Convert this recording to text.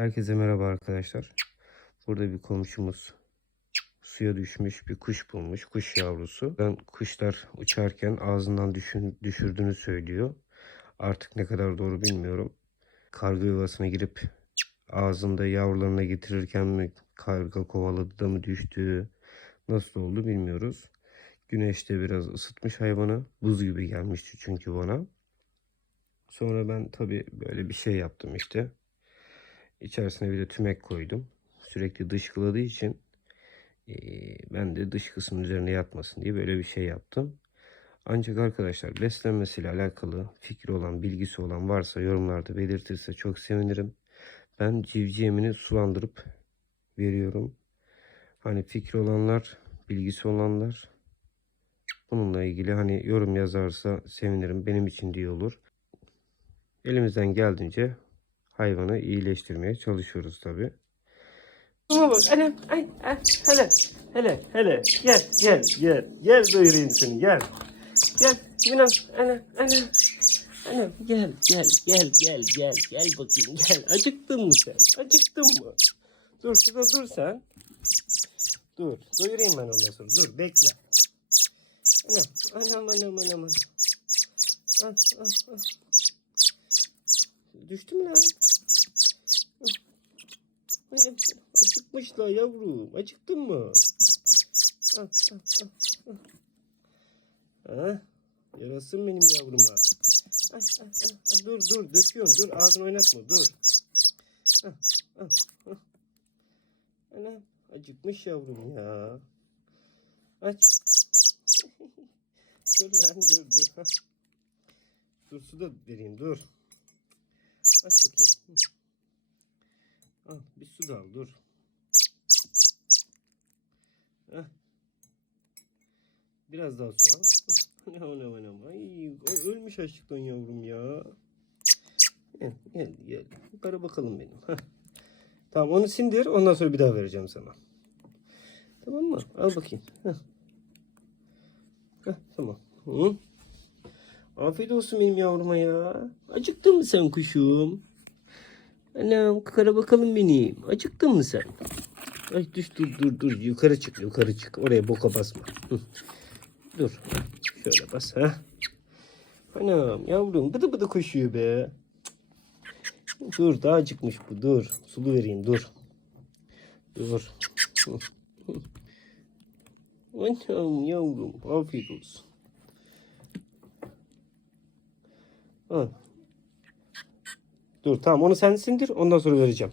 Herkese merhaba arkadaşlar. Burada bir komşumuz suya düşmüş bir kuş bulmuş. Kuş yavrusu. Ben kuşlar uçarken ağzından düşün, düşürdüğünü söylüyor. Artık ne kadar doğru bilmiyorum. Karga yuvasına girip ağzında yavrularına getirirken mi karga kovaladı da mı düştü? Nasıl oldu bilmiyoruz. Güneşte biraz ısıtmış hayvanı. Buz gibi gelmişti çünkü bana. Sonra ben tabii böyle bir şey yaptım işte. İçerisine bir de tümek koydum. Sürekli dışkıladığı için eee, ben de dışkısının üzerine yatmasın diye böyle bir şey yaptım. Ancak arkadaşlar beslenmesiyle alakalı fikri olan, bilgisi olan varsa yorumlarda belirtirse çok sevinirim. Ben civcivimini sulandırıp veriyorum. Hani fikri olanlar, bilgisi olanlar bununla ilgili hani yorum yazarsa sevinirim. Benim için iyi olur. Elimizden geldiğince hayvanı iyileştirmeye çalışıyoruz tabi. Anam ay, ay hele hele hele gel gel gel gel doyurayım seni gel. Gel Yunan ana ana ana gel gel gel gel gel gel bakayım gel. Acıktın mı sen? Acıktın mı? Dur şurada dur sen. Dur doyurayım ben ondan sonra. Dur bekle. Anam anam anam anam anam. Ah, ah, ah. Düştü mü lan Annem acıkmış la yavrum. Acıktın mı? Ah, ah, ah, ah. Ha? Yarasın benim yavruma. Ay. Dur dur döküyorum dur ağzını oynatma dur. Ah, ah, ah. Anam acıkmış yavrum ya. Aç. dur lan dur dur. Ha. Dur su da vereyim dur. Aç bakayım. Hı. Al bir su da al dur. Heh. Biraz daha su al. Ne anam anam. Ay ö- ölmüş açlıktan yavrum ya. Gel gel gel. Yukarı bakalım benim. Heh. Tamam onu sindir ondan sonra bir daha vereceğim sana. Tamam mı? Al bakayım. Heh. Heh, tamam. Hı. Afiyet olsun benim yavruma ya. Acıktın mı sen kuşum? Anam kara bakalım benim. Acıktın mı sen? Ay düş dur dur dur. Yukarı çık yukarı çık. Oraya boka basma. Dur. Şöyle bas ha. Anam yavrum bıdı bıdı koşuyor be. Dur daha acıkmış bu dur. Sulu vereyim dur. Dur. Anam yavrum afiyet olsun. Dur tamam onu sen sindir ondan sonra vereceğim.